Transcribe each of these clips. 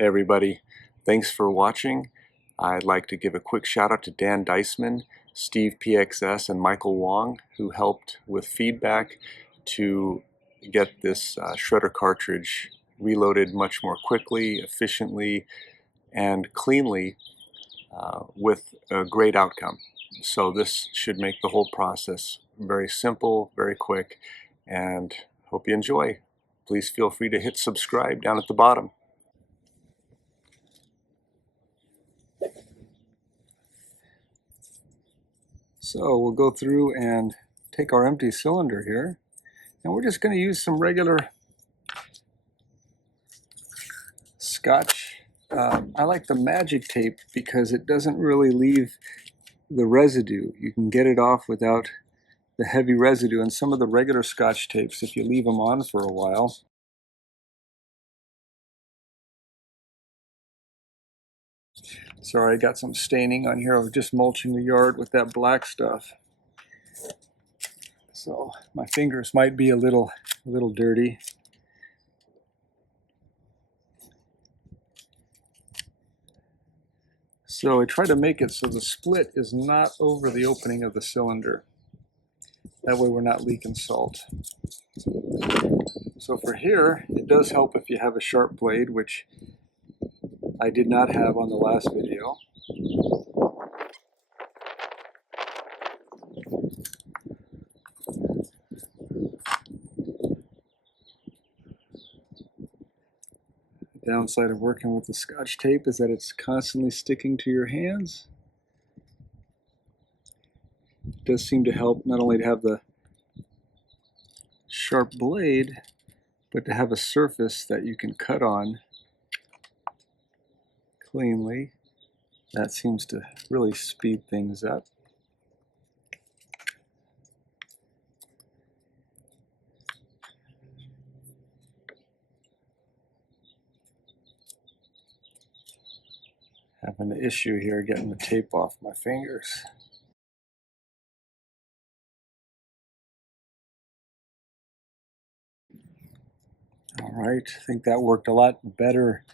Hey everybody, thanks for watching. I'd like to give a quick shout out to Dan Diceman, STEVEPXS, and Michael Wong, who helped with feedback to get this shredder cartridge reloaded much more quickly, efficiently, and cleanly with a great outcome. So this should make the whole process very simple, very quick, and hope you enjoy. Please feel free to hit subscribe down at the bottom. So we'll go through and take our empty cylinder here, and we're just going to use some regular Scotch. I like the Magic tape because it doesn't really leave the residue. You can get it off without the heavy residue, and some of the regular Scotch tapes, if you leave them on for a while, sorry, I got some staining on here. I was just mulching the yard with that black stuff. So my fingers might be a little dirty. So I try to make it so the split is not over the opening of the cylinder. That way we're not leaking salt. So for here, it does help if you have a sharp blade, which I did not have on the last video. The downside of working with the Scotch tape is that it's constantly sticking to your hands. It does seem to help not only to have the sharp blade, but to have a surface that you can cut on cleanly. That seems to really speed things up. Having an issue here getting the tape off my fingers. All right, I think that worked a lot better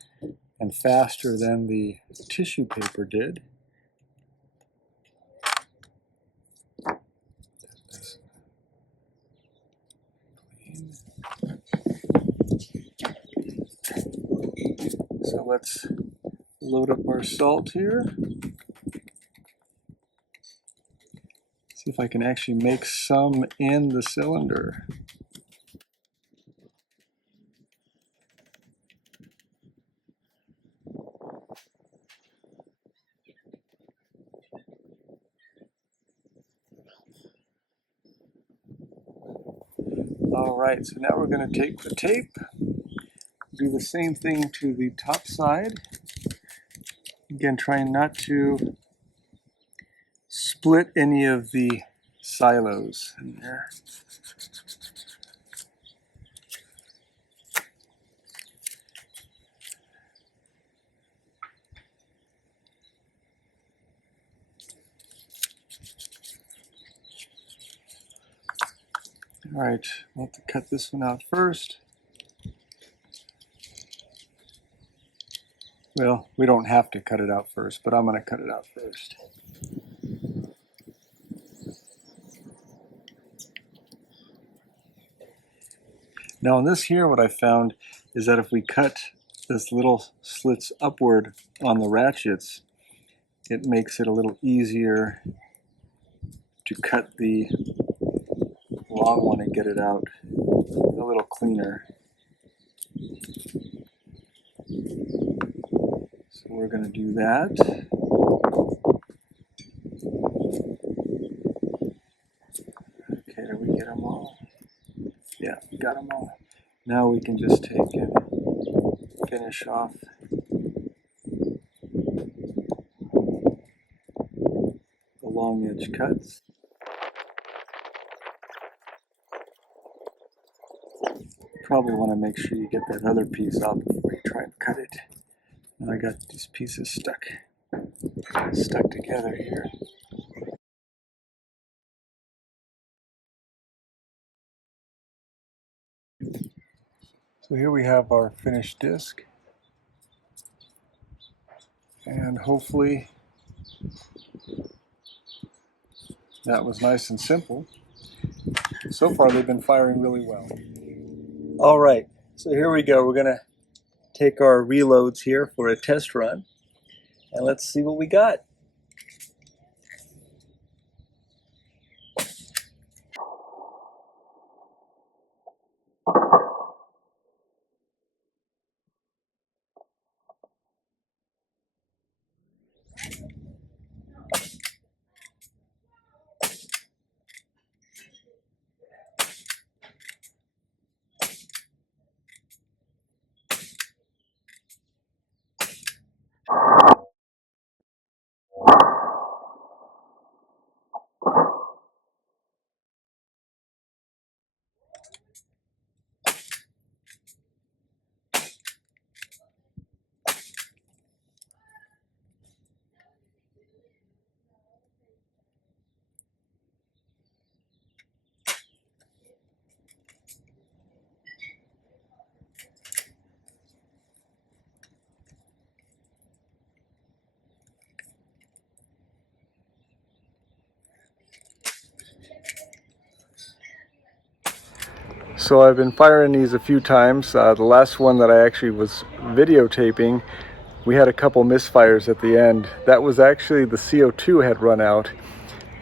and faster than the tissue paper did. So let's load up our salt here. See if I can actually make some in the cylinder. All right, so now we're going to take the tape, do the same thing to the top side. Again, trying not to split any of the silos in there. All right, we'll have to cut this one out first. Well, we don't have to cut it out first, but I'm going to cut it out first. Now on this here, what I found is that if we cut this little slits upward on the ratchets, it makes it a little easier to cut the long one and get it out a little cleaner. So we're going to do that. Okay, did we get them all? Yeah, we got them all. Now we can just take and finish off the long edge cuts. Probably want to make sure you get that other piece off before you try and cut it. And I got these pieces stuck together here. So here we have our finished disc. And hopefully that was nice and simple. So far they've been firing really well. All right, so here we go. We're gonna take our reloads here for a test run, and let's see what we got. So I've been firing these a few times. The last one that I actually was videotaping, we had a couple misfires at the end. That was actually the CO2 had run out,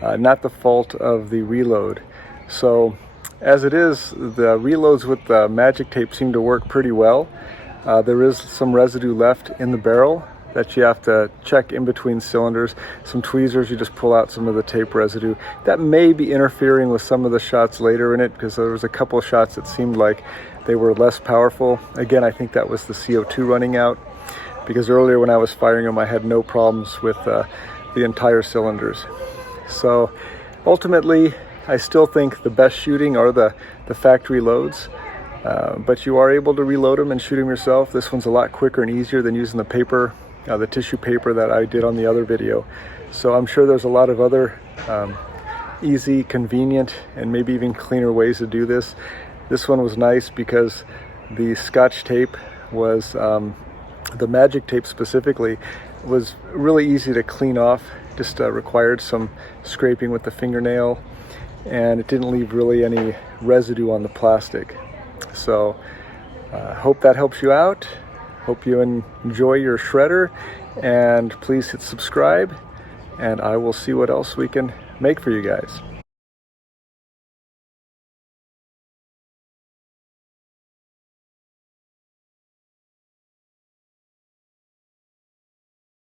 not the fault of the reload. So as it is, the reloads with the magic tape seem to work pretty well. There is some residue left in the barrel that you have to check in between cylinders. Some tweezers, you just pull out some of the tape residue. That may be interfering with some of the shots later in it, because there was a couple of shots that seemed like they were less powerful. Again, I think that was the CO2 running out, because earlier when I was firing them, I had no problems with the entire cylinders. So ultimately, I still think the best shooting are the factory loads. But you are able to reload them and shoot them yourself. This one's a lot quicker and easier than using the paper, the tissue paper that I did on the other video. So I'm sure there's a lot of other easy, convenient, and maybe even cleaner ways to do this. This one was nice because the Scotch tape was, the magic tape specifically, was really easy to clean off. Just required some scraping with the fingernail, and it didn't leave really any residue on the plastic. So hope that helps you out. Hope you enjoy your shredder, and please hit subscribe, and I will see what else we can make for you guys.